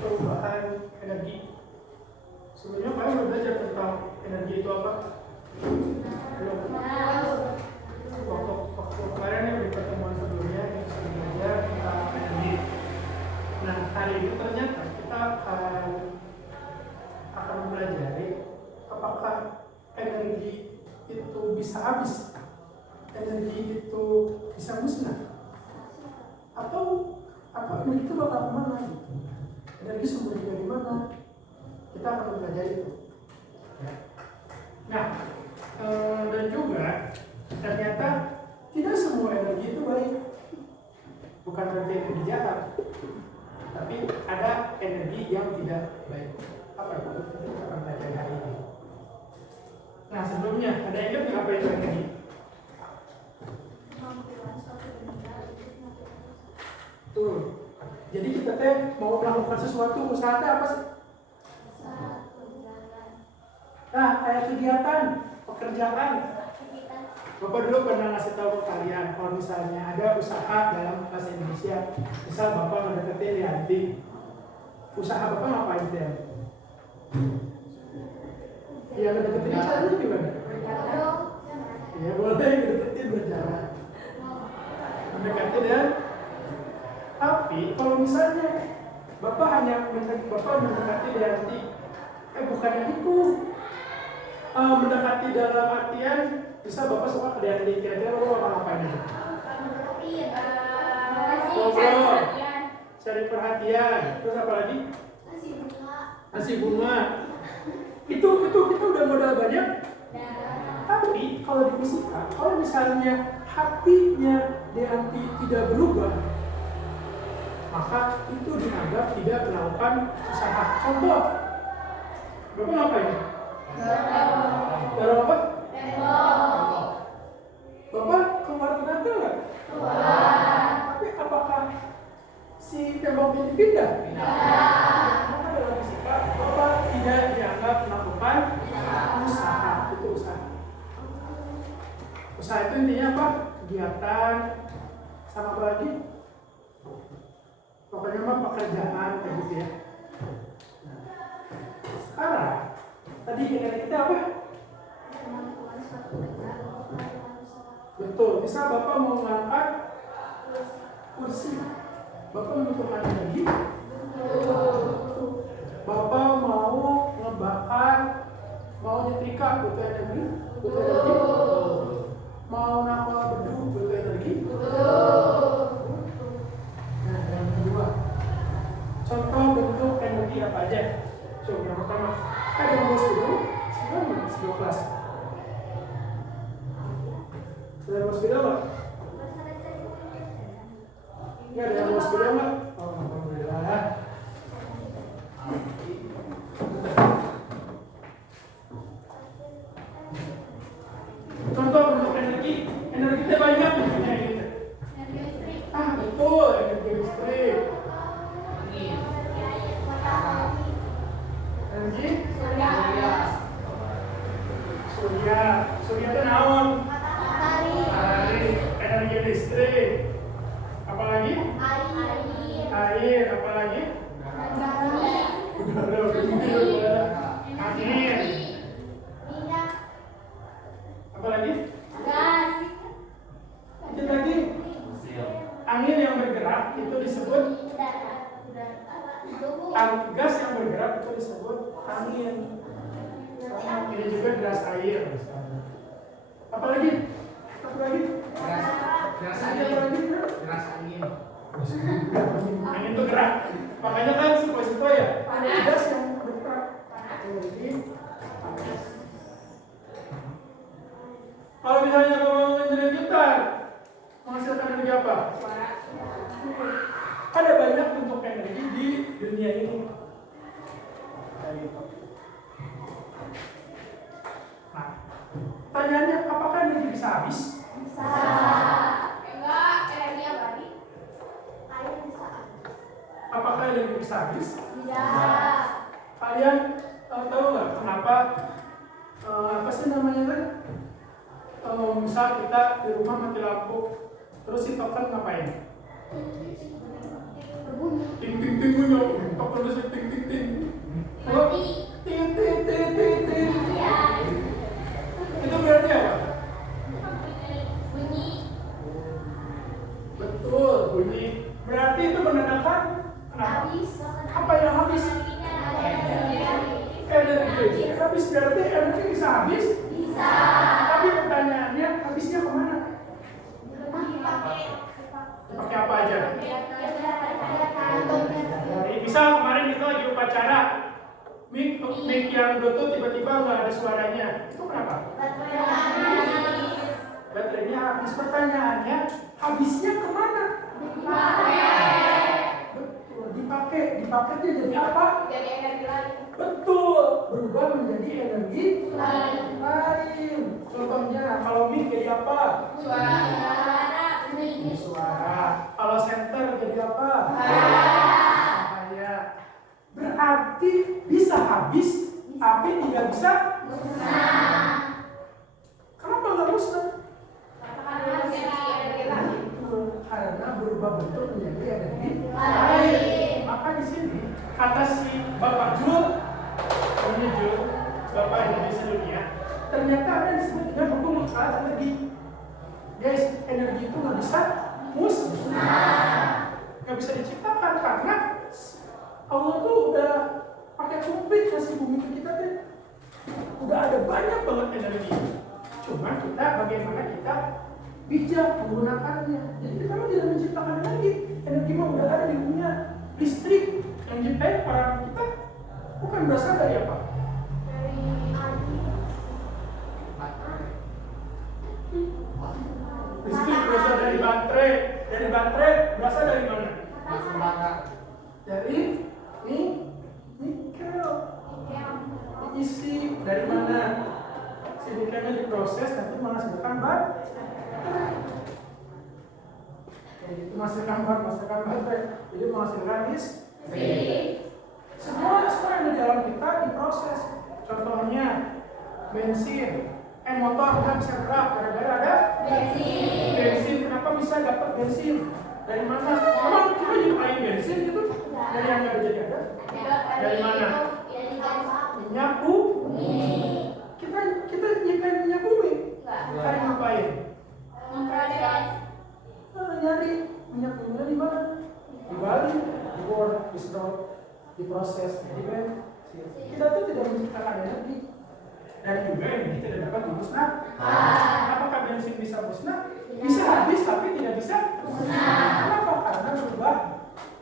perubahan energi. Sebelumnya kalian udah belajar tentang energi itu apa? Belum. Waktu kemarin yang di pertemuan sebelumnya kita sudah belajar tentang energi. Nah, hari ini ternyata kita akan mempelajari apakah energi itu bisa habis, energi itu bisa musnah, atau energi itu bakal kemana gitu. Energi sumbernya dari mana? Kita akan mempelajari itu. Nah, dan juga ternyata tidak semua energi itu baik. Bukan berarti energi jahat, tapi ada energi yang tidak baik. Apa itu? Kita akan pelajari hari ini. Nah, sebelumnya ada yang ingat nggak apa itu energi? Tuh. Jadi kita mau melakukan sesuatu, usaha apa sih? Nah, kayak kegiatan, pekerjaan. Bapak dulu pernah ngasih tahu ke kalian kalau misalnya ada usaha dalam bahasa Indonesia, misal Bapak ngedeketin Yanti, usaha Bapak ngapain dia? Ya ngedeketin caranya gimana? Ya boleh ngedeketin berjalan. Mendekati dan tapi kalau misalnya Bapak hanya mendekati Yanti, bukannya itu. Mendekati dalam artian bisa Bapak suka ke Yanti, kira-kira Bapak bakal ngapain aja? Ngobrol, cari perhatian, terus apa lagi? Ngasih bunga. Itu kita udah modal banyak. Tapi kalau di fisika, kalau misalnya hatinya Yanti tidak berubah, maka itu dianggap tidak melakukan usaha. Contoh, Bapak ngapain? Dalam apa? Bapak keluar tenaga nggak? Tapi apakah si tembok ini pindah? Maka dalam fisika, Bapak tidak dianggap melakukan usaha. Itu usaha. Usaha itu intinya apa? Kegiatan, sama apa lagi? Pokoknya mah pekerjaan kayak gitu ya. Nah, sekarang tadi energi kita apa? Betul, bisa Bapak mau mengangkat kursi, Bapak membutuhkan energi. Bapak mau ngebakar, mau nyetrika, butuh energi. Mau nambah beduk, butuh energi. Nah, yang kedua, contoh bentuk energi apa aja? Coba yang pertama, ada yang mau sebelum kelas. Sudah mau sepeda nggak? Ini ada yang mau sepeda nggak? Oh, alhamdulillah. Contoh bentuk energi kita banyak bentuknya gitu. Betul, energi listrik. Energi? Surya itu naon? Matahari. Energi listrik. Apalagi? Air. Apalagi? Udara. Angin. Apalagi? Gas. Lanjut lagi. Angin yang bergerak itu disebut gas yang bergerak itu disebut angin. Ini juga gelas air. Apalagi? Gelas angin. Angin itu gerak. Makanya kan suka ya. Ada gas yang bergerak. Jadi kalau misalnya kamu menjadi gitar, menghasilkan energi apa? Ada banyak bentuk energi di dunia ini. Nah, pertanyaannya, apakah energi bisa habis? Bisa. Enggak, energi abadi. Air bisa habis. Apakah energi bisa habis? Bisa. Kalian tahu nggak kenapa? Apa sih namanya kan? Misal kita di rumah mati lampu, terus si token ngapain? Ting ting ting bunyi. Tak perlu ting ting ting. Kalau ting ting ting ting ting. Itu berarti apa? Betul, bunyi. Berarti itu menandakan kenapa? Apa yang habis? Energi. Habis berarti energi bisa habis? Bisa. Tapi pertanyaannya habisnya kemana? Pakai apa aja? Bisa kemarin kita lagi upacara, mic yang Bluetooth tiba-tiba nggak ada suaranya. Itu kenapa? Baterainya habis. Pertanyaannya habisnya kemana? Betul, dipakai. Dipakainya jadi apa? Jadi energi lain. Betul, berubah menjadi energi lain. Contohnya kalau mic jadi apa? Suara. Kalau senter jadi apa? Cahaya. Berarti bisa habis, tapi tidak bisa musnah. Kenapa nggak musnah? Karena berubah bentuk menjadi energi lain. Maka di sini kata si Bapak Jul, Bapak Indonesia Dunia, ternyata ada disebut dengan hukum mutlak energi. Guys, energi itu nggak bisa musnah, nggak bisa diciptakan karena Allah tuh udah pakai komplit kasih bumi ke kita tuh, udah ada banyak banget energi. Cuma kita bagaimana kita bijak menggunakannya. Jadi kita mah tidak menciptakan energi. Energi mah udah ada di dunia. Listrik yang diciptain orang kita bukan berasal dari apa? Listrik berasal dari baterai. Dari baterai berasal dari mana? Dari nikel. Diisi dari mana? Si nikelnya diproses nanti menghasilkan baterai. Itu menghasilkan baterai. Jadi menghasilkan listrik. Semua yang ada di dalam kita diproses. Contohnya bensin. Motor kan bisa gerak gara-gara ada bensin. Kenapa bisa dapat bensin? Dari mana? Emang kita nyuplain bensin gitu? Dari yang nggak jadi ada? Dari mana? Minyak bumi. Kita nyuplain minyak bumi. Cari ngapain? Nyari minyak bumi di mana? Di Bali, di Bor, di Sedot, diproses, jadi bensin. Kita tuh tidak menciptakan energi. Dan juga ini tidak dapat dimusnahkan. Apakah bensin bisa musnah? Bisa habis tapi tidak bisa musnah. Kenapa? Karena berubah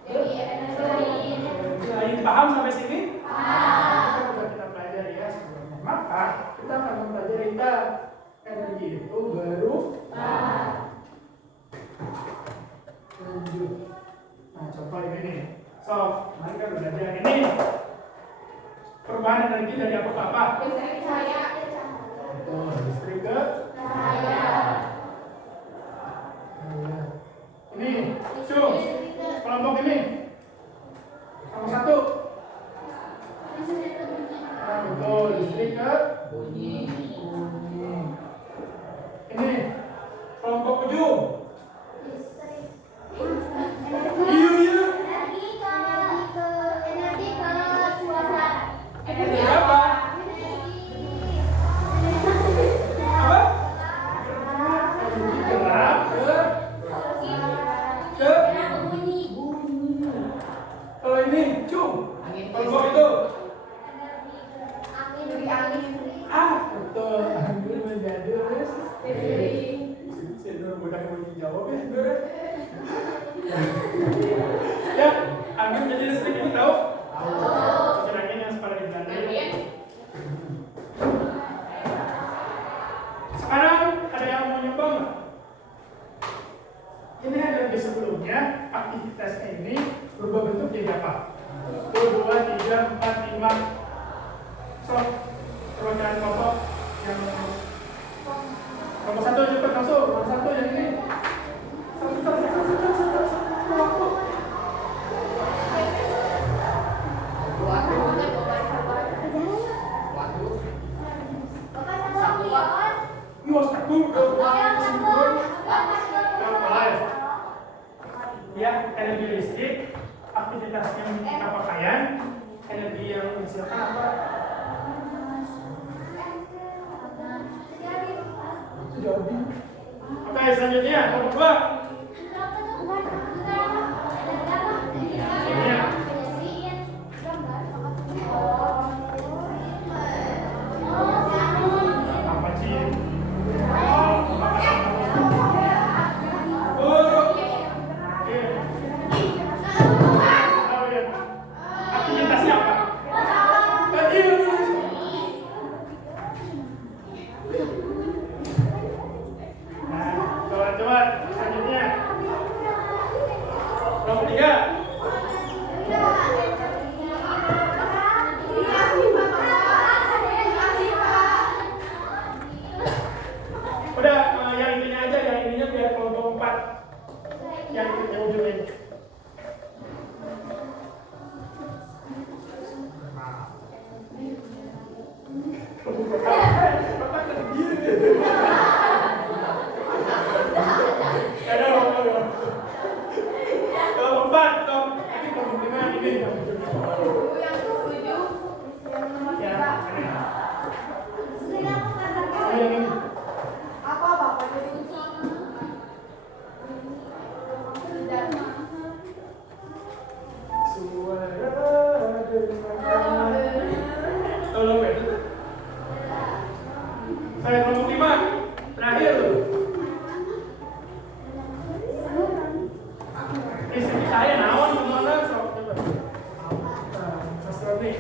jadi energi lain. Paham sampai sini? Paham. Sudah kita pelajari ya sebelumnya. Maka kita akan mempelajari energi itu berubah. Lanjut. Nah contoh ini nih. So, mari kita belajar ini. Perubahan energi dari apa ke apa? Listrik cahaya. Oh, listrik ke cahaya. Ini, kelompok ini. Sama satu. Nah, betul, listrik ke bunyi. Ini, kelompok ujung. Energi apa? Apa? Energi gerak ke bunyi. Kalau ini cung, kelompok itu. Betul. Angin menjadi listrik. lagi, silakan apa? Jadi. Oke, selanjutnya nomor 2. Kimia. Apa sih? Aktivitasnya apa? Tadi coba selanjutnya. Nomor 3. Udah, yang ininya aja, yang ininya biar kelompok 4. Yang ujungnya. Kalau 4, nanti kelompok 5 ini yang ujungnya. Yang 7, yang nomor 3. Yang ini. Apa Bapak jadi uji? Suara dengar. Tolong itu. Saya kelompok 5. Terakhir. Istri saya naon gimana sok coba. Mas Roni.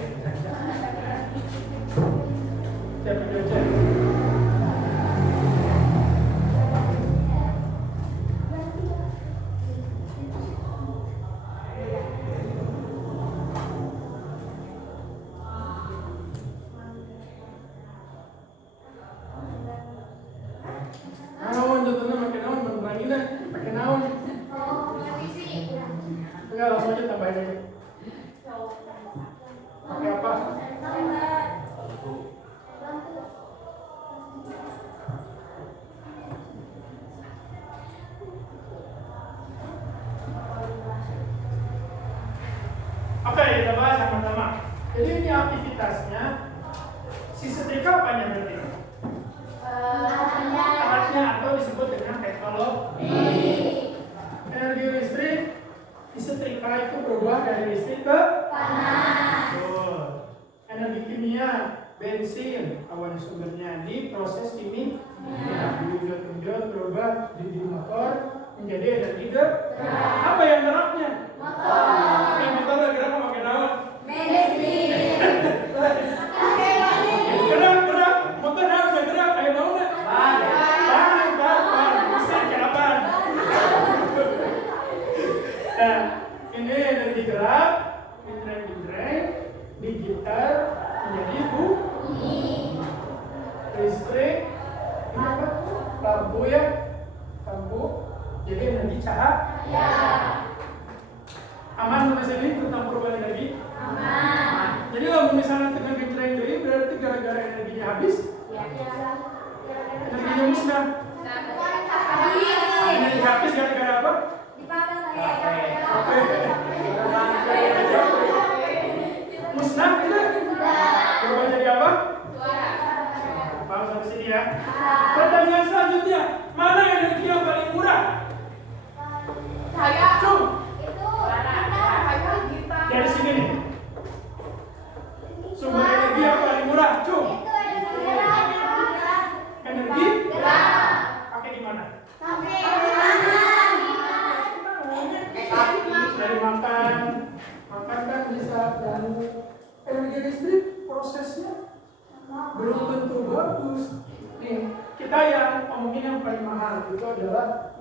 Saya bekerja. Naon jatuhnya pakai naon menerangin deh, pakai naon. Enggak, langsung aja tambahin aja. Pakai apa? Oke, kita bahas yang pertama. Jadi ini aktivitasnya. Si setrika apanya berarti? Alatnya atau disebut dengan teknologi. Energi listrik di setrika itu berubah dari listrik ke panas. Energi kimia, bensin, awan sumbernya di proses kimia. Diujut-ujut berubah di motor menjadi energi gerak. Apa yang geraknya? Motor. Motor gerak pakai naon? Bensin. Gerak, motor harus gerak, kayak naon nggak? Ban. Bisa kenapa? Nah, ini energi gerak, genjreng, digital menjadi bunyi. Listrik, ini apa? Lampu ya, lampu. Jadi energi cahaya. Aman sampai sini tentang perubahan energi? Aman. Jadi kalau misalnya tengah genjreng deh, berarti gara-gara energinya habis? Energinya musnah. Energi habis gara-gara apa? Musnah tidak? Berubah jadi apa? Paham sampai sini ya? Pertanyaan selanjutnya, mana energi yang paling murah? Saya. Cung. Itu. Dari sini nih. Sumber energi yang paling murah, Cung. Energi? Pakai di mana? Dari makan kan bisa. Dan energi listrik prosesnya belum tentu bagus. Nih, kita yang ngomongin yang paling mahal itu adalah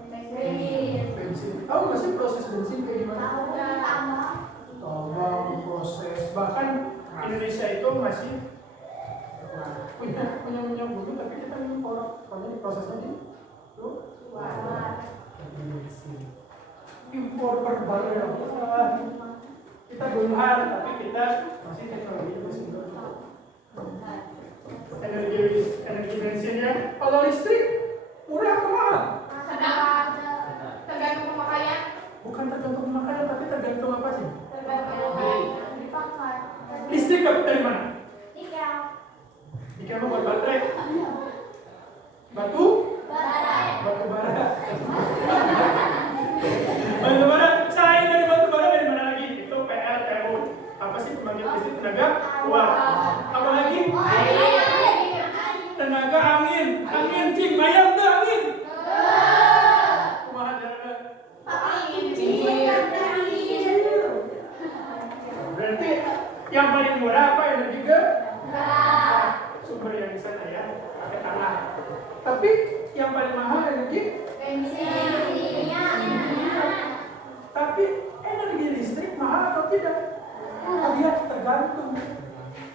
bensin. Tahu nggak sih proses bensin kayak gimana? Tambang, proses. Bahkan Indonesia itu masih punya bumi, tapi kita impor. Soalnya prosesnya di luar. Impor per barel. Kita gulhar, tapi kita masih teknologi masih energi bensinnya. Kalau listrik murah atau mahal? Tergantung pemakaian. Bukan tergantung pemakaian, tapi tergantung apa sih? Tergantung dipakai. Listrik dari Listinya mah buat baterai. Batu bara. Batu bara. Selain dari batu bara dari mana lagi? Itu PLTU. Apa sih pembangkit listrik tenaga uap? Apa lagi? Tenaga angin. Angin cing, bayang tuh angin. Kumaha jalanna? Berarti yang paling murah apa energi ke? Sumber yang di sana ya, pakai tanah. Tapi yang paling mahal energi? Tapi energi listrik mahal atau tidak? Lihat tergantung.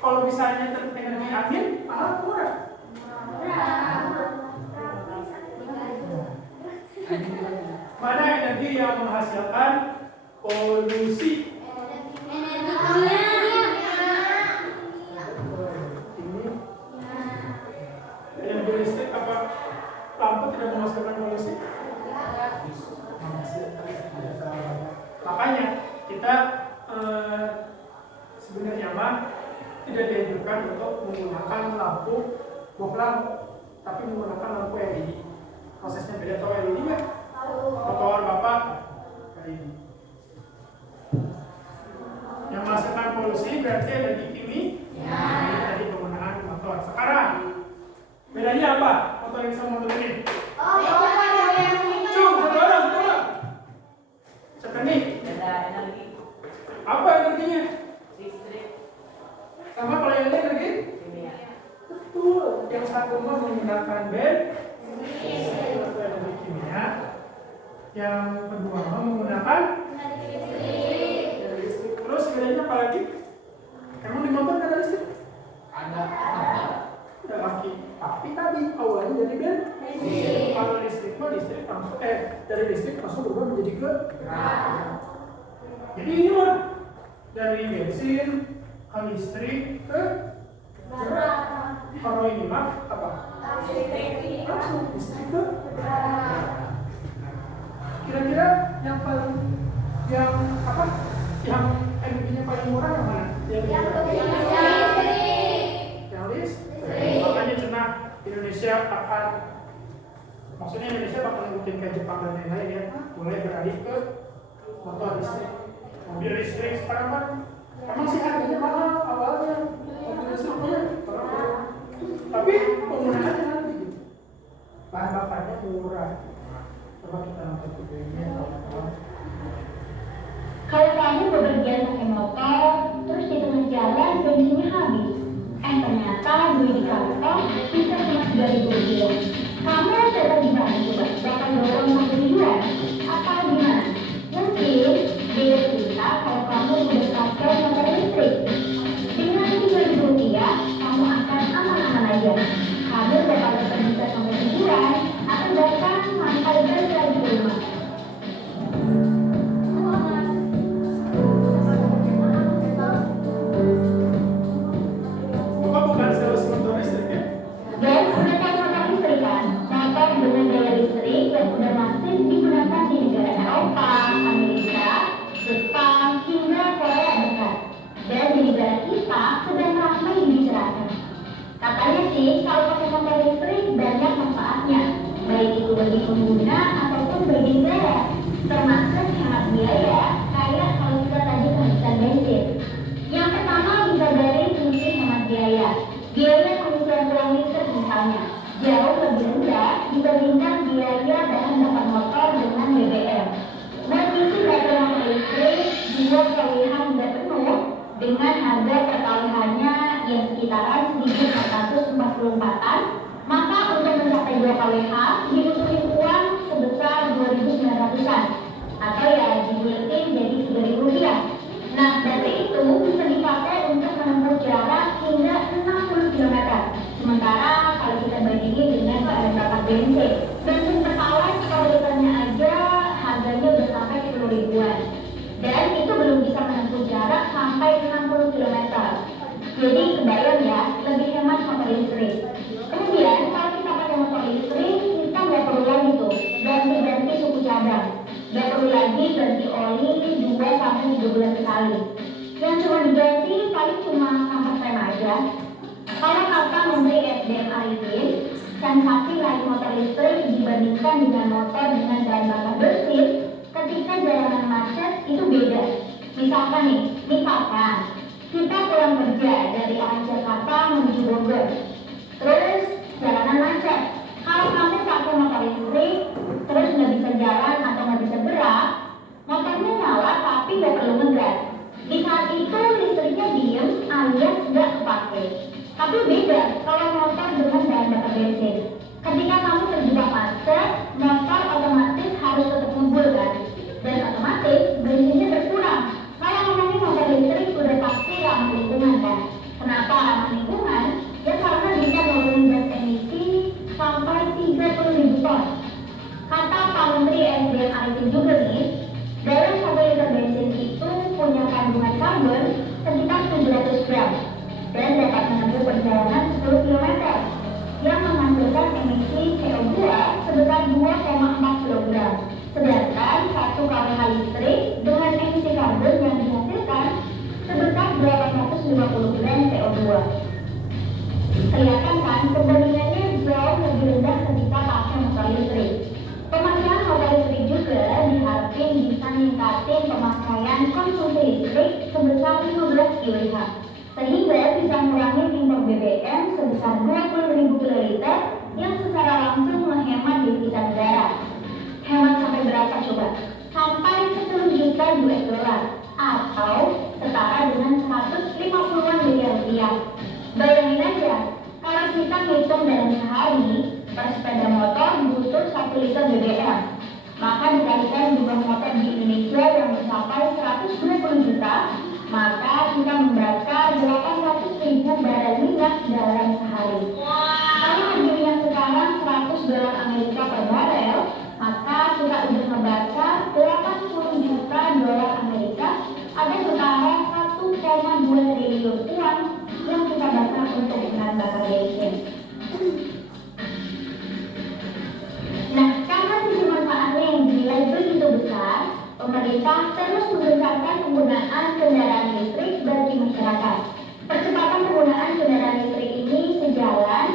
Kalau misalnya energi angin mahal atau murah? Mana energi yang menghasilkan polusi? Energi listrik apa lampu tidak menghasilkan polusi? Makanya kita sebenarnya mah tidak dianjurkan untuk menggunakan lampu box lampu, tapi menggunakan lampu LED. Prosesnya beda. Tahu LED nggak? Motor bapak LED. Yang menghasilkan polusi berarti energi kimia dari penggunaan motor. Sekarang bedanya apa? Motor yang sama motor ini? Cung, satu orang. Sekali. Beda energi. Apa energinya? Listrik. Sama kalau yang ini energi? Kimia. Betul. Yang satu menggunakan bensin atau energi kimia. Yang kedua menggunakan listrik. Terus bedanya apa lagi? Emang di motor nggak ada listrik? Ada. Ada lagi. Tapi tadi awalnya dari bensin. Kalau listrik mah listrik langsung dari listrik langsung berubah menjadi ke. Jadi ini mah dari bensin ke listrik ke. Kalau ini mah apa? Langsung listrik ke. Kira-kira yang paling yang energinya paling murah yang mana? Yang listrik. Makanya cenah Indonesia akan, maksudnya Indonesia bakal ngikutin kayak Jepang dan lain-lain ya, mulai beralih ke motor listrik, mobil listrik. Sekarang kan emang sih harganya mahal awalnya mobil listriknya, tapi penggunaannya nanti gitu. Bahan bakarnya murah. Coba kita nonton videonya. Kalau kamu bepergian pakai motor, terus di tengah jalan bensinnya habis. Ternyata beli di kantong bisa cuma 3.000 rupiah. Kamu coba gimana coba? Bakal dorong sampai tujuan? Atau gimana? Mungkin beda cerita kalau kamu udah pakai motor listrik. Dengan 3.000 rupiah, kamu akan aman-aman aja. Kamu bakal tetap bisa sampai tujuan atau bahkan sampai balik ke rumah. Bukan sales motor listrik ya? Dan gunakan motor listrik kan? Motor dengan daya listrik yang sudah masif digunakan di negara Eropa, Amerika, Jepang, hingga Korea Barat. Dan di negara kita sedang ramai dibicarakan. Katanya sih kalau pakai motor listrik banyak manfaatnya, baik itu bagi pengguna ataupun bagi negara, termasuk hemat biaya, kayak kalau kita tadi kehabisan bensin. Yang pertama bisa dari fungsi hemat biaya. Biaya pengisian ulang listrik misalnya jauh lebih rendah dibandingkan biaya bahan bakar motor dengan BBM. Mengisi baterai motor listrik 2 kWh sudah penuh dengan harga perkalihannya yang sekitaran 1.444-an, maka untuk mencapai 2 kWh dibutuhkan uang sebesar 2.900-an atau ya dibulatin jadi 3.000 rupiah. Nah, baterai itu bisa dipakai untuk menempuh jarak hingga 60 km. Sementara kalau kita bandingin dengan bahan bakar bensin pertalite kalau liternya aja harganya udah sampai 10 ribuan. Dan itu belum bisa menempuh jarak sampai 60 km. Jadi kebayang ya, lebih hemat motor listrik. Kemudian kalau kita pakai motor listrik, kita nggak perlu lagi tuh ganti-ganti suku cadang. Nggak perlu lagi ganti oli 2-3 bulan sekali. Yang cuma diganti paling cuma kampas rem aja. Kalau kata Menteri SDM Arifin, sensasi naik motor listrik dibandingkan dengan motor dengan bahan bakar bersih ketika jalanan macet itu beda. Misalkan kita pulang kerja dari arah Jakarta menuju Bogor, terus jalanan macet. Kalau kamu pakai motor listrik, terus nggak bisa jalan atau nggak bisa gerak, motornya nyala tapi nggak perlu ngegas. Di saat itu listriknya diem alias nggak kepake. Tapi beda kalau motor dengan bahan bakar bensin. Ketika kamu terjebak macet, motor otomatis harus tetap ngebul kan, dan otomatis bensinnya berkurang. Kalau ngomongin motor listrik udah pasti ramah lingkungan kan. Kenapa ramah lingkungan? Ya karena bisa nurunin gas emisi sampai 30.000 ton. Kata Pak Menteri SDM Arifin juga nih, dalam 1 liter bensin itu punya kandungan karbon sekitar 700 gram dan dapat menempuh perjalanan 10 km yang menghasilkan emisi CO2 sebesar 2,4 kg. Sedangkan 1 kWh listrik dengan emisi karbon yang dihasilkan sebesar 850 gram CO2. Kelihatan kan perbandingannya jauh lebih rendah ketika pakai motor listrik. Pemakaian motor listrik juga diharapkan bisa meningkatkan pemakaian konsumsi listrik sebesar 15 kWh, sehingga bisa mengurangi impor BBM sebesar 20.000 kl yang secara langsung menghemat devisa negara. Hemat sampai berapa coba? Sampai 10 juta US dollar atau setara dengan 150-an miliar rupiah. Bayangin aja, kalau kita hitung dalam sehari, per sepeda motor butuh 1 liter BBM. Maka dikalikan jumlah motor di Indonesia yang mencapai 120 juta, maka kita membakar 800.000 barel minyak dalam sehari. Kalau harga minyak sekarang $100 Amerika per barel, maka kita udah membakar 80 juta dolar Amerika atau setara 1,2 triliun uang yang kita bakar untuk bahan bakar bensin. Nah, karena sisi manfaatnya yang dinilai begitu besar, pemerintah terus menggencarkan penggunaan kendaraan listrik bagi masyarakat. Percepatan penggunaan kendaraan listrik ini sejalan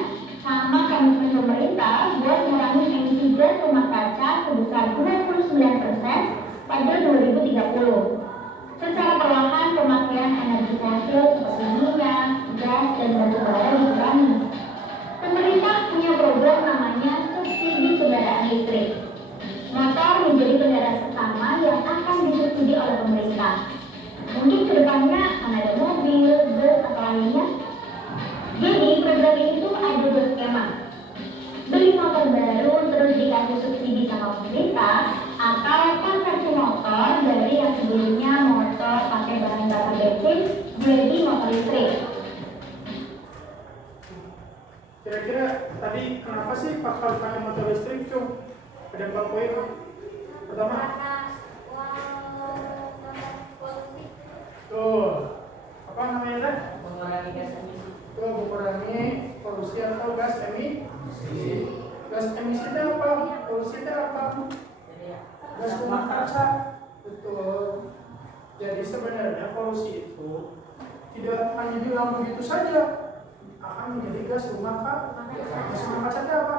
sama komitmen pemerintah buat mengurangi emisi gas rumah kaca sebesar 29% pada 2030. Secara perlahan pemakaian energi fosil seperti minyak, gas, dan batu bara dikurangi. Pemerintah punya program namanya subsidi kendaraan listrik. Motor menjadi kendaraan pertama yang akan disubsidi oleh pemerintah. Mungkin kedepannya akan ada mobil, bus, atau lainnya. Jadi program ini tuh ada 2 skema. Beli motor baru terus dikasih subsidi sama pemerintah, atau konversi motor dari yang sebelumnya motor pakai bahan bakar bensin jadi motor listrik. Kira-kira tadi kenapa sih kalau pakai motor listrik tuh ada berapa poin? Pertama, tuh apa namanya teh? Mengurangi gas emisi. Tuh mengurangi polusi atau gas emisi. Gas emisi itu apa? Polusi itu apa? Jadi ya, Gas rumah kaca. Betul. Jadi sebenarnya polusi itu tidak hanya bilang begitu saja, akan menjadi gas rumah kaca. Gas rumah kaca itu apa?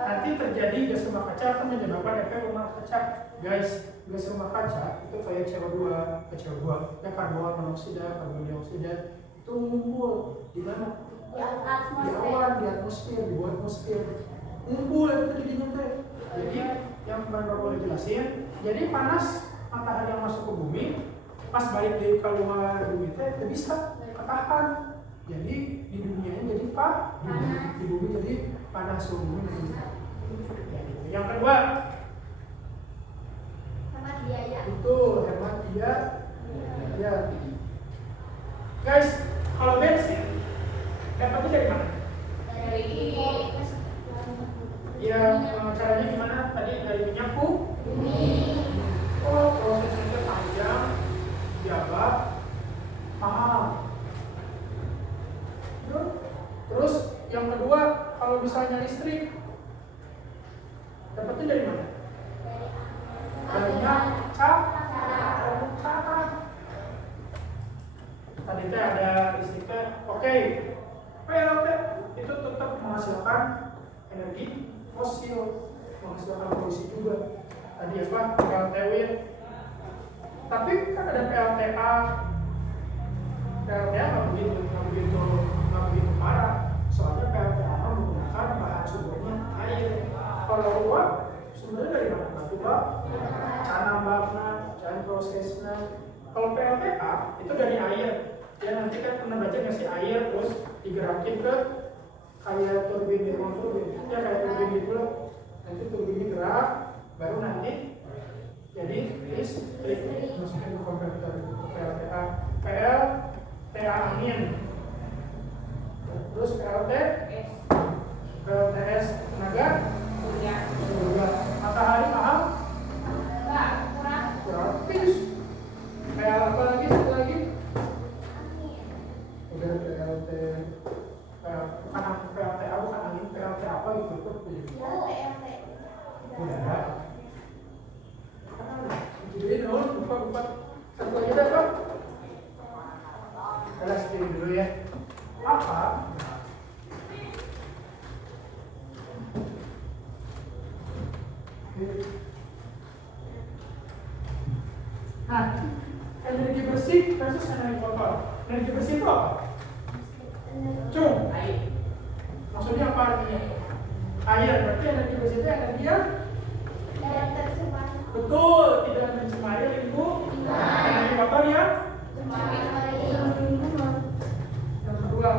Nanti terjadi gas rumah kaca akan menyebabkan efek rumah kaca. Guys, gas rumah kaca itu kayak CO2, ya karbon monoksida, karbon dioksida itu ngumpul di mana? Di awan, di atmosfer, di bawah atmosfer. Ngumpul itu jadinya teh. Jadi yang kemarin boleh jelasin, jadi panas matahari yang masuk ke bumi, pas balik dari keluar bumi teh tidak bisa ketahan. Jadi di dunianya jadi di bumi jadi panas suhu bumi jadi. Yang kedua, Hemat biaya. itu hemat biaya. Ya. Guys, kalau bensin dapatnya dari mana? Dari Ya, caranya gimana? Tadi dari minyak bumi. Oh, prosesnya panjang, jabat, mahal. Terus yang kedua, kalau misalnya listrik, dapatnya dari mana? Banyak cara. Tadi teh ada listriknya, oke. PLT energi fosil, menghasilkan polusi juga. Tadi apa? PLTW. Tapi kan ada PLTA. PLTA nggak begitu parah. Soalnya PLTA menggunakan bahan sumbernya air. Kalau uap sumbernya dari mana? Batu bara, nambakna, prosesnya. Kalau PLTA itu dari air. Ya nanti kan pernah baca nggak sih air terus digerakin ke kayak turbin gitu, ya kayak turbin gitu loh. Nanti turbinnya gerak, baru nanti jadi listrik masukin ke konverter itu PLTA. PLTA angin, terus PLTS tenaga surya. Matahari mahal? Gratis. PL apa lagi? Satu lagi? Udah PLTA bukan angin, PLT apa gitu tuh? Udah. Jadi lupa. Satu lagi dah Pak. Kita skip dulu ya. Apa? Nah, energi bersih versus energi kotor. Energi bersih itu apa? Air. Maksudnya apa artinya? Air, berarti energi bersih itu energi yang betul, tidak mencemari lingkungan. Energi kotor ya? Yang kedua,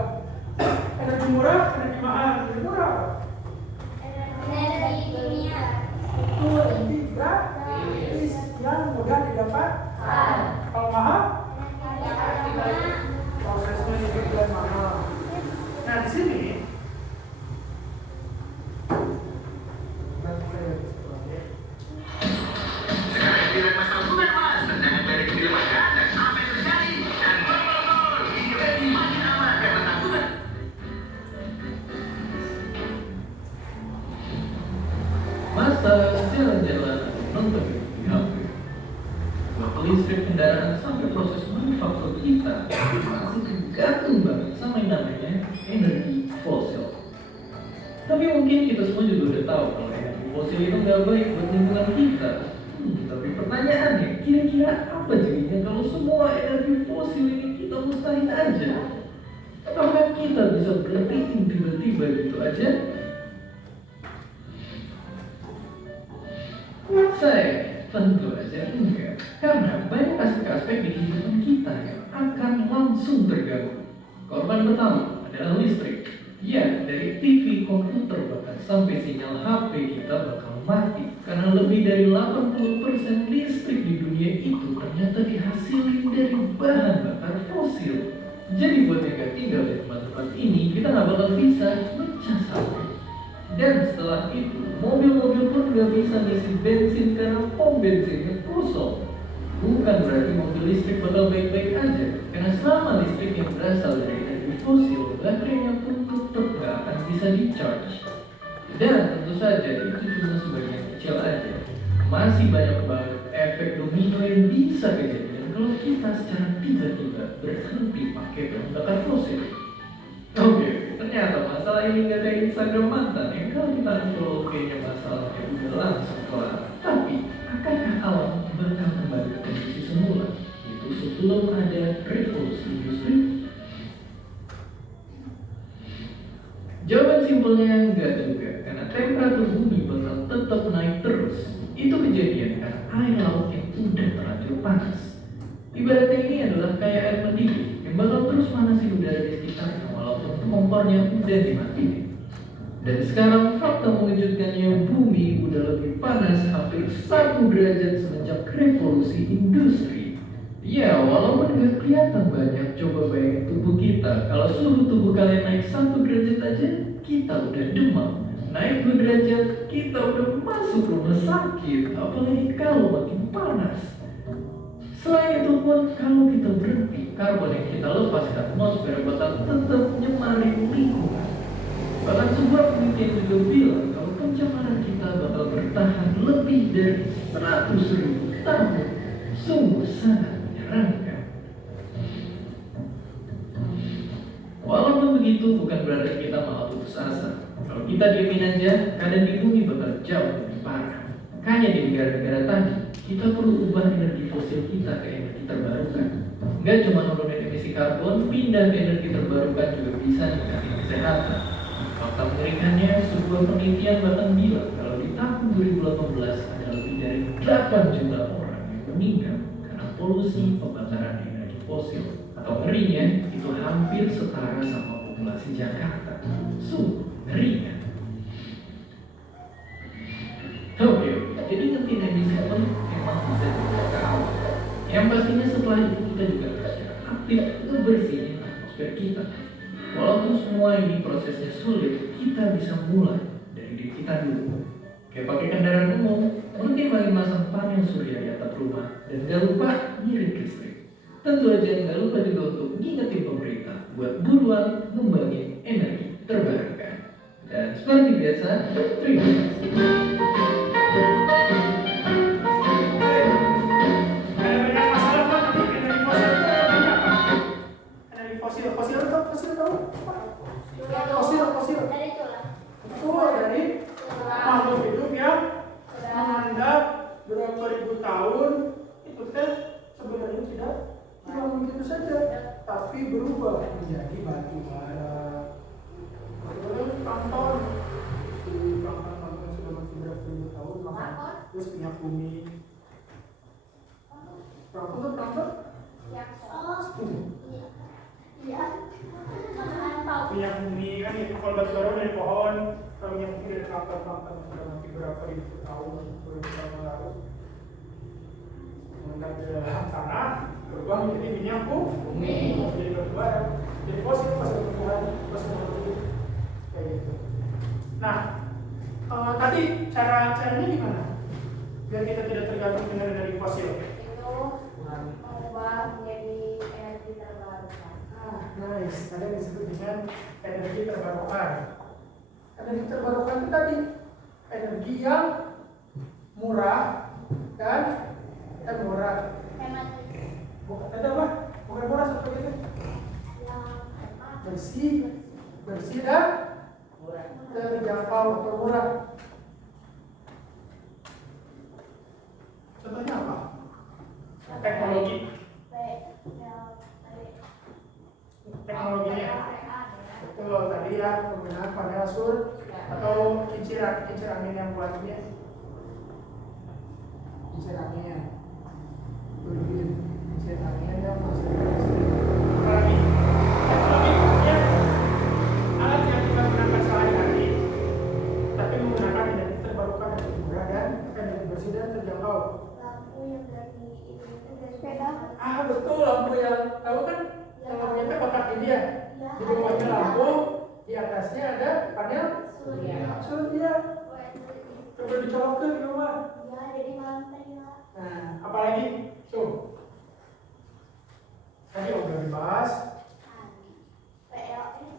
energi murah, energi mahal. Energi murah apa? Betul, energi gratis yang mudah didapat. Kalau mahal, prosesnya juga dan mahal. Nah di sini sekarang tidak masalah bukan mas, tendangan dari tidak ada dan apa yang terjadi dan gol ini ready makin aman karena takutkan. Masa jalan-jalan nonton di HP, waktu listrik kendaraan sampai proses manufaktur kita masih tergantung banget sama yang namanya energi fosil. Tapi mungkin kita semua juga udah tahu kalau energi fosil itu nggak baik buat lingkungan kita. Tapi pertanyaannya, kira-kira apa jadinya kalau semua energi fosil ini kita mustahin aja? Apakah kita bisa berhenti tiba-tiba gitu aja? Saya tentu aja enggak, karena banyak aspek-aspek di kehidupan kita yang akan langsung terganggu. Korban pertama adalah listrik. Ya, dari TV, komputer, bahkan sampai sinyal HP kita bakal mati. Karena lebih dari 80% listrik di dunia itu ternyata dihasilin dari bahan bakar fosil. Jadi buat yang gak tinggal di tempat-tempat ini, kita gak bakal bisa ngecas HP. Dan setelah itu, mobil-mobil pun gak bisa ngisi bensin karena pom bensinnya kosong. Bukan berarti mobil listrik bakal baik-baik aja, karena selama listrik yang berasal dari energi fosil, baterainya pun tetap gak akan bisa di-charge. Dan tentu saja itu cuma sebagian kecil aja. Masih banyak banget efek domino yang bisa kejadian kalau kita secara tiba-tiba berhenti pakai bahan bakar fosil. Oke, ternyata masalah ini gak ada Instagram mantan yang kalau kita unfollow kayaknya masalahnya udah langsung kelar. Tapi, akankah alam bakal kembali ke kondisi semula? Itu sebelum ada revolusi industri? Jawaban simpelnya enggak juga, karena temperatur bumi bakal tetap naik terus. Itu kejadian karena air laut yang udah terlanjur panas. Ibaratnya ini adalah kayak air mendidih yang bakal terus manasin udara di sekitarnya walaupun kompornya udah dimatiin. Dan sekarang fakta mengejutkannya, bumi udah lebih panas hampir 1 derajat semenjak revolusi industri. Ya, walaupun gak kelihatan banyak, coba bayangin tubuh kita. Kalau suhu tubuh kalian naik 1 derajat aja, kita udah demam. Naik 2 derajat, kita udah masuk rumah sakit. Apalagi kalau makin panas. Selain itu pun, kalau kita berhenti, karbon yang kita lepas ke atmosfer bakal tetap nyemari lingkungan. Bahkan sebuah penelitian juga bilang kalau pencemaran kita bakal bertahan lebih dari 100.000 tahun. Sungguh sangat menyeramkan. Walaupun begitu bukan berarti kita malah putus asa. Kalau kita diamin aja, keadaan di bumi bakal jauh lebih parah. Makanya di negara-negara tadi, kita perlu ubah energi fosil kita ke energi terbarukan. Nggak cuma nurunin emisi karbon, pindah ke energi terbarukan juga bisa ningkatin kesehatan. Fakta mengerikannya, sebuah penelitian bahkan bilang kalau di tahun 2018 ada lebih dari 8 juta orang yang meninggal karena polusi pembakaran energi fosil. Atau ngerinya, itu hampir setara sama populasi Jakarta. Sungguh ngeri kan? Oke, jadi ngertiin emisi karbon memang bisa juga ke awal. Yang pastinya setelah itu kita juga harus secara aktif untuk bersihin atmosfer kita. Walaupun semua ini prosesnya sulit, kita bisa mulai dari diri kita dulu. Kayak pakai kendaraan umum, mungkin masang panel surya di atap rumah, dan gak lupa ngirit listrik. Tentu aja gak lupa juga untuk ngingetin pemerintah buat buruan ngembangin energi terbarukan. Dan seperti biasa, terima kasih. Fosil. Betul, dari makhluk hidup yang mengendap berapa ribu tahun itu sebenarnya tidak begitu saja, tapi berubah menjadi batu bara. Plankton sudah mati berapa ribu tahun, terus minyak bumi. Plankton. Minyak bumi kan itu kalau batu bara dari pohon, kalau minyak bumi dari plankton sudah mati berapa ribu tahun lalu mengendap di dalam tanah, berubah menjadi minyak bumi, jadi batu bara, jadi fosil tumbuhan, fosil hidup kayak gitu. Nah, tadi caranya gimana? Biar kita tidak tergantung dengan energi fosil. Itu mengubah menjadi energi terbarukan. Nice, ada yang disebut dengan energi terbarukan. Energi terbarukan itu tadi energi yang murah dan murah. Bukan ada apa? Bukan murah seperti itu. Bersih dan terjangkau atau murah. Contohnya apa? Teknologinya. Betul, tadi ya penggunaan panel sur atau kincir angin yang buatnya. Kincir angin. Turbin kincir angin yang menghasilkan listrik. Apalagi teknologinya alat yang kita gunakan sehari-hari, tapi menggunakan energi terbarukan yang lebih murah dan energi bersih dan terjangkau. Lampu yang dari sepeda. Betul, lampu yang tahu kan? Yang lampunya kotak ini ya. Di bawahnya lampu, di atasnya ada panel surya. Coba dicolokkan di rumah. Ya, jadi malam tadi lah. Nah, apalagi? Tadi udah dibahas. PLS.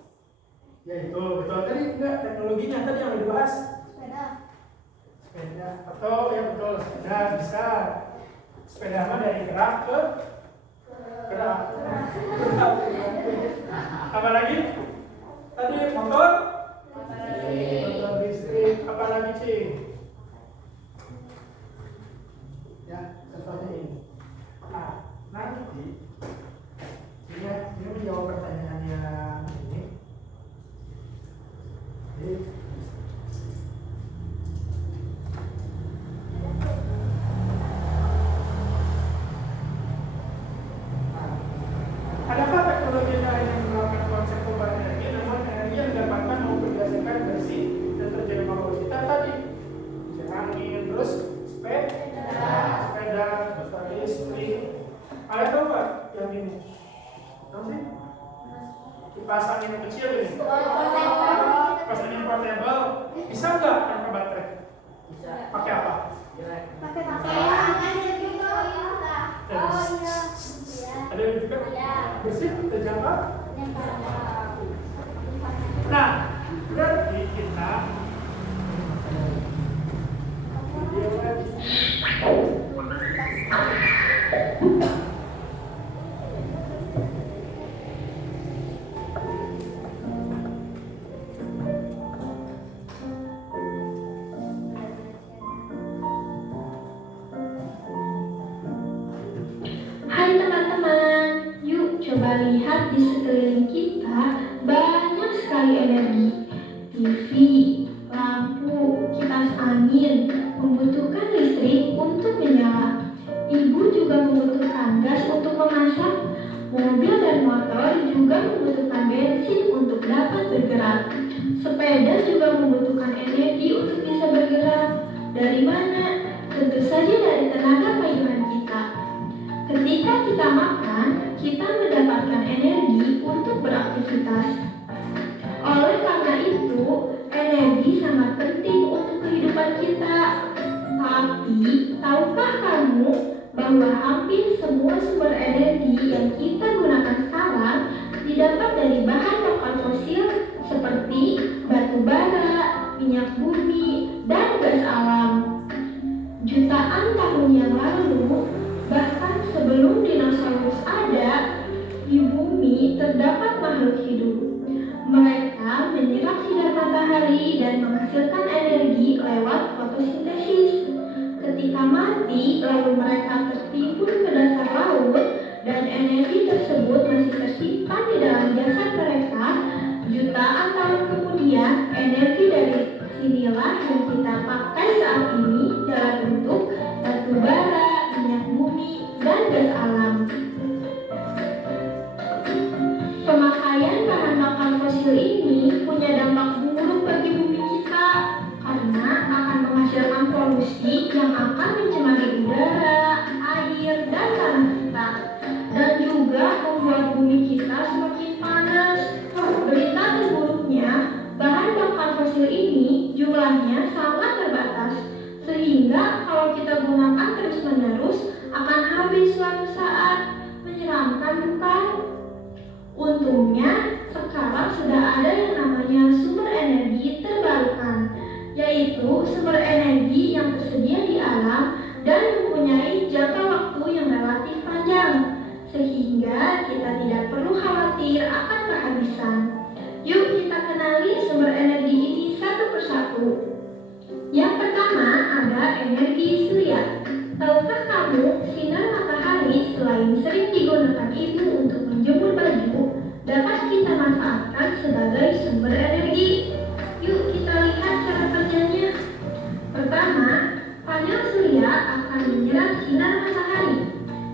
Ya itu, betul. Tadi enggak, teknologinya tadi yang udah dibahas. Sepeda. Atau ya betul, sepeda bisa. Sepeda mah dari gerak ke gerak. Apalagi? Tadi motor listrik. Apalagi Cing? Ya, contohnya ini. Nah, nanti ini menjawab pertanyaannya ini. Jadi, adakah teknologi lain yang menerapkan konsep perubahan energi namun energi yang didapatkan maupun dihasilkan bersih dan terjangkau kita tadi? Kincir angin, terus sepeda, motor listrik. Kalian tahu nggak yang ini? Tahu sih? Kipas angin yang kecil ini. Kipas angin portable. Bisa nggak tanpa baterai? Bisa. Pakai apa? Pakai pakaian. Ada yang juga bersih, terjangkau. Nah, berarti kita sekali energi. TV, lampu, kipas angin membutuhkan listrik untuk menyala. Ibu juga membutuhkan gas untuk memasak. Mobil dan motor juga membutuhkan bensin untuk dapat bergerak. Sepeda juga membutuhkan energi untuk bisa bergerak. Dari mana? Tentu saja dari tenaga payuhan kita. Ketika kita makan, kita mendapatkan energi untuk beraktivitas. Oleh karena itu, energi sangat penting untuk kehidupan kita. Tapi, tahukah kamu bahwa hampir semua sumber energi yang kita gunakan sekarang didapat dari bahan bakar fosil seperti batu bara, minyak bumi, dan gas alam. Jutaan tahun yang lalu, bahkan sebelum dinosaurus ada, di bumi terdapat makhluk hidup. Mereka menyerap sinar matahari dan menghasilkan energi lewat fotosintesis. Ketika mati, lalu mereka tertimbun ke dasar laut dan energi tersebut masih tersimpan di dalam jasad mereka. Jutaan tahun kemudian, energi dari sinilah yang kita pakai saat ini dalam bentuk batu bara, minyak bumi, dan gas alam. Pemakaian bahan bakar fosil ini punya dampak buruk bagi bumi kita karena akan menghasilkan polusi yang akan mencemari udara, air, dan tanah kita, dan juga membuat bumi kita semakin panas. Berita terburuknya, bahan bakar fosil ini jumlahnya sangat terbatas, sehingga kalau kita gunakan terus-menerus akan habis suatu saat. Menyeramkan bukan? Untungnya, sekarang sudah ada yang namanya sumber energi terbarukan, yaitu sumber energi yang tersedia di alam dan mempunyai jangka waktu yang relatif panjang, sehingga kita tidak perlu khawatir akan kehabisan. Yuk kita kenali sumber energi ini satu persatu. Yang pertama ada energi surya. Tahukah kamu, sinar matahari selain sering digunakan ibu untuk menjemur baju, dapat kita manfaatkan sebagai sumber energi. Yuk kita lihat cara kerjanya. Pertama, panel surya akan menyerap sinar matahari.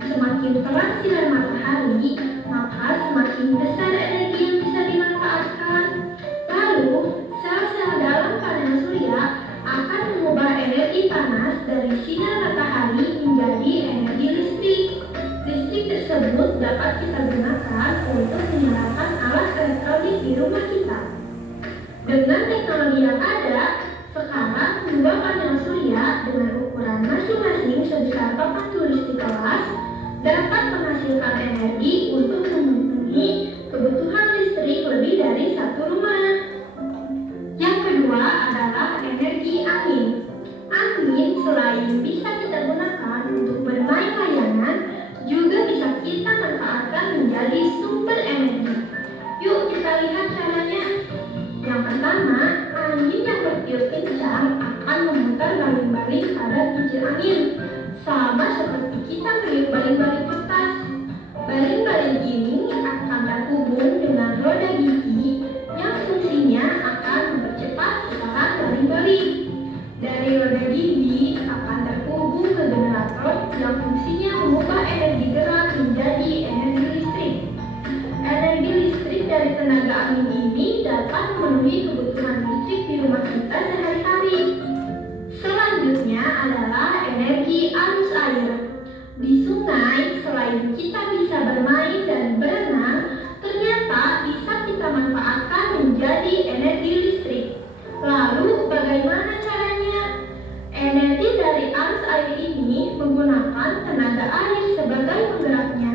Semakin terang sinar matahari, maka semakin besar energi yang bisa dimanfaatkan. Lalu, sel-sel dalam panel surya akan mengubah energi panas dari sinar matahari menjadi energi listrik. Listrik tersebut dapat kita gunakan untuk menyalakan alat elektronik di rumah kita. Dengan teknologi yang ada, sekarang dua panel surya dengan ukuran masing-masing sebesar papan tulis di kelas dapat menghasilkan energi untuk memenuhi kebutuhan listrik lebih dari satu rumah. Yang kedua adalah energi angin. Angin selain bisa kita gunakan untuk bermain layangan, juga bisa kita manfaatkan menjadi sumber energi. Yuk kita lihat caranya. Yang pertama, angin yang bertiup kencang akan memutar baling-baling pada kincir angin, sama seperti kita meniup baling-baling kertas. Baling-baling ini akan terhubung dengan roda gigi yang fungsinya akan mempercepat putaran baling-baling. Dari roda gigi akan terhubung ke generator yang fungsinya mengubah energi gerak menjadi energi listrik. Energi listrik dari tenaga angin ini dapat memenuhi kebutuhan listrik di rumah kita sehari-hari. Selanjutnya adalah energi arus air. Di sungai, selain kita bisa bermain dan berenang, ternyata bisa kita manfaatkan menjadi energi listrik. Lalu bagaimana caranya? Energi dari arus air ini menggunakan tenaga air sebagai penggeraknya,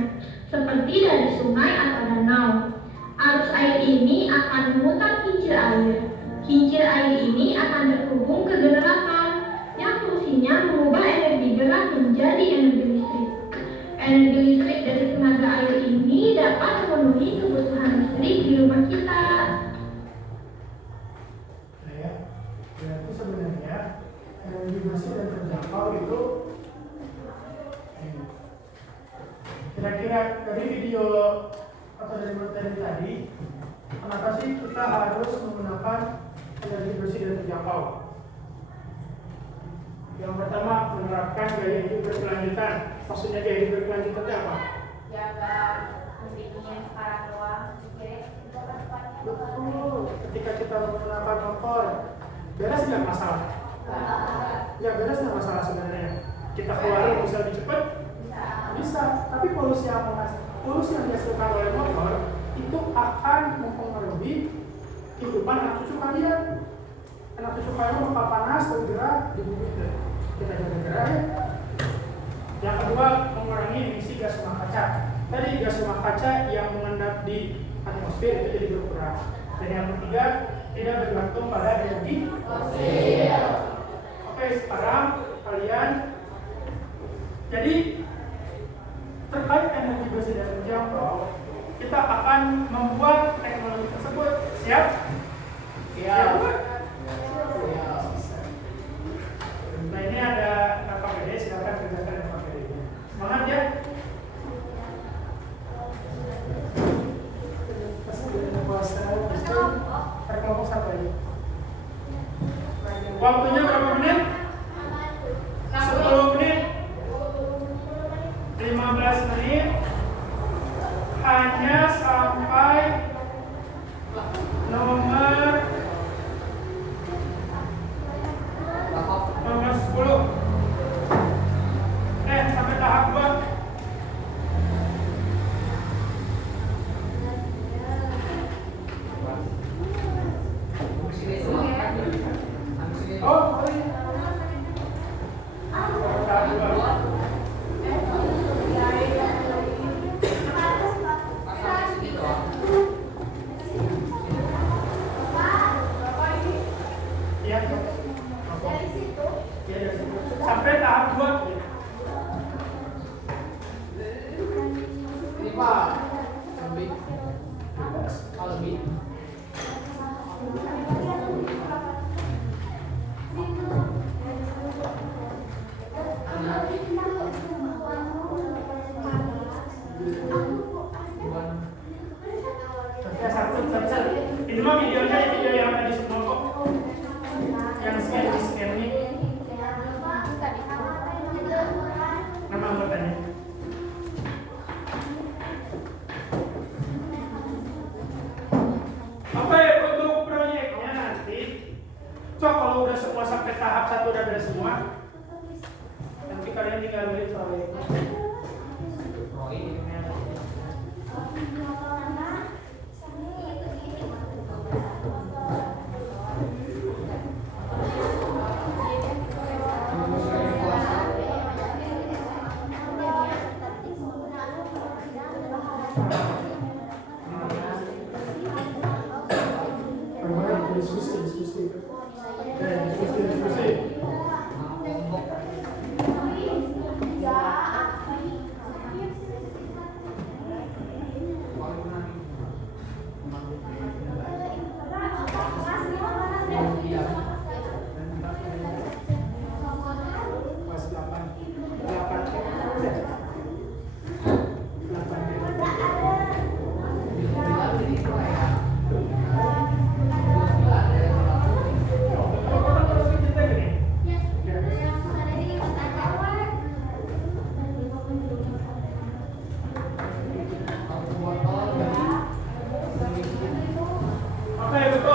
seperti dari sungai atau danau. Arus air ini akan memutar kincir air. Kincir air ini akan terhubung ke generator yang fungsinya mengubah energi gerak menjadi energi listrik. Energi listrik dari tenaga air ini dapat memenuhi kebutuhan listrik di rumah kita. Nah ya, berarti sebenarnya energi bersih dan terjangkau itu kira-kira dari video atau dari materi tadi, kenapa sih kita harus menggunakan energi bersih dan terjangkau? Yang pertama, menerapkan gaya hidup berkelanjutan. Maksudnya gaya hidup berkelanjutan itu apa? Jaga mesinnya sekarang doang. Betul. Ketika kita menggunakan motor, beres nggak masalah? Nggak beres nggak masalah sebenarnya. Kita keluarin bisa lebih cepat? Bisa. Tapi polusi yang dihasilkan oleh motor itu akan mempengaruhi kehidupan anak cucu kalian. Anak cucu kalian bakal panas, bergerak di bumi itu. Kita jaga gerak ya. Yang kedua, mengurangi emisi gas rumah kaca. Tadi gas rumah kaca yang mengendap di atmosfer itu jadi berkurang. Dan yang ketiga, tidak bergantung pada energi fosil. Oke, sekarang kalian jadi terkait energi bersih dan terjangkau, kita akan membuat teknologi tersebut. Siap? Siap. Nah, ini ada KPD, silakan kerjakan KPD-nya. Semangat ya. Kelompok satu aja. Waktunya berapa menit? 10 menit. 15 menit. Hanya sampai nomor 10. Sampai tahap 2. Oh, iya. Tahap 2. Iya, dari situ. Ya, dari situ. Sampai tahap 2. Ini Pak, lebih. Kalau lebih. Ini mah videonya video yang tadi semua kok. Yang scan ini. Nama anggotanya. Oke, untuk proyeknya nanti, kalau udah semua sampai tahap 1 udah beres semua, nanti kalian tinggal nulis proyeknya. Diskusi. Oke, betul.